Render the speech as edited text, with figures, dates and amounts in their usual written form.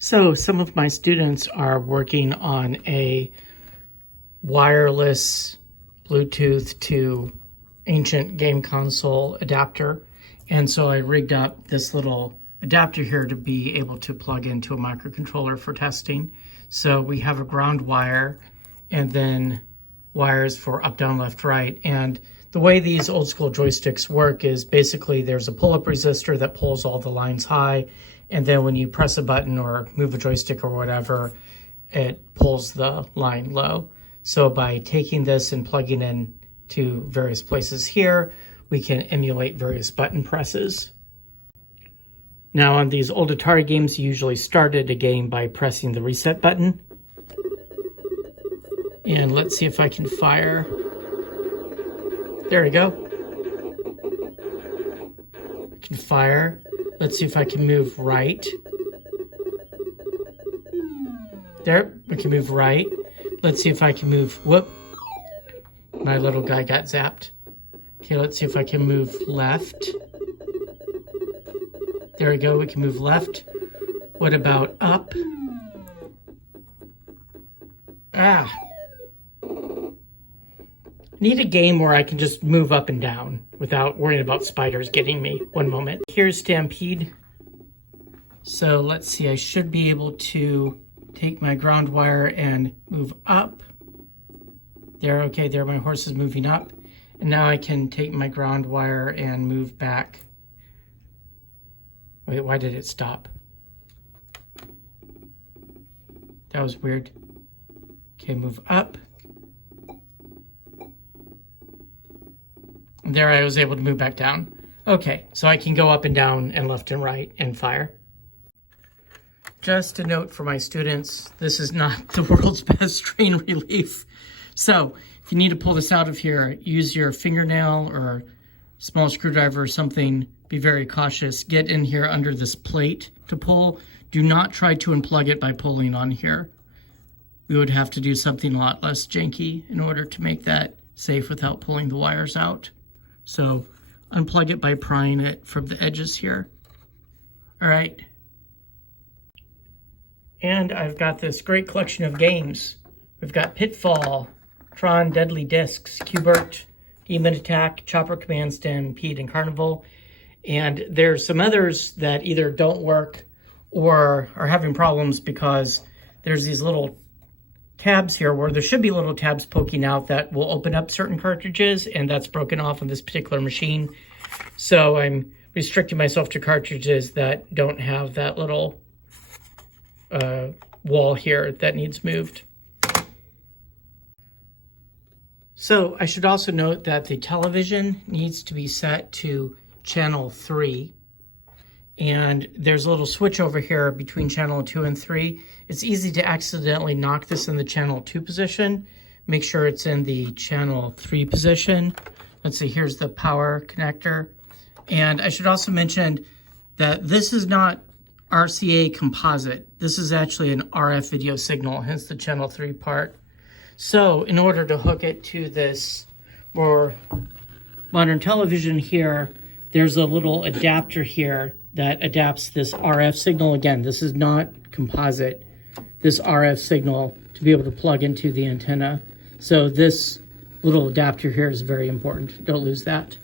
So some of my students are working on a wireless Bluetooth to ancient game console adapter. And so I rigged up this little adapter here to be able to plug into a microcontroller for testing. So we have a ground wire and then wires for up, down, left, right. And the way these old school joysticks work is basically there's a pull-up resistor that pulls all the lines high. And then when you press a button or move a joystick or whatever, it pulls the line low. So by taking this and plugging in to various places here, we can emulate various button presses. Now on these old Atari games, you usually started a game by pressing the reset button. And let's see if I can fire. There we go. I can fire. Let's see if I can move right. There, we can move right. Let's see if I can move, whoop. My little guy got zapped. Okay, let's see if I can move left. There we go, we can move left. What about up? Ah. Need a game where I can just move up and down without worrying about spiders getting me. One moment. Here's Stampede. So let's see, I should be able to take my ground wire and move up. There, okay, there my horse is moving up. And now I can take my ground wire and move back. Wait, why did it stop? That was weird. Okay, move up. There I was able to move back down. Okay, so I can go up and down and left and right and fire. Just a note for my students, this is not the world's best strain relief. So if you need to pull this out of here, use your fingernail or small screwdriver or something. Be very cautious. Get in here under this plate to pull. Do not try to unplug it by pulling on here. We would have to do something a lot less janky in order to make that safe without pulling the wires out. So unplug it by prying it from the edges here. All right. And I've got this great collection of games. We've got Pitfall, Tron, Deadly Discs, Q*bert, Demon Attack, Chopper Command, Stampede, and Carnival. And there's some others that either don't work or are having problems because there's these little tabs here where there should be little tabs poking out that will open up certain cartridges, and that's broken off on this particular machine. So I'm restricting myself to cartridges that don't have that little wall here that needs moved. So I should also note that the television needs to be set to channel 3. And there's a little switch over here between channel 2 and 3. It's easy to accidentally knock this in the channel 2 position. Make sure it's in the channel 3 position. Let's see, here's the power connector. And I should also mention that this is not RCA composite. This is actually an RF video signal, hence the channel 3 part. So in order to hook it to this more modern television here, there's a little adapter here that adapts this RF signal. Again, this is not composite, this RF signal to be able to plug into the antenna. So this little adapter here is very important. Don't lose that.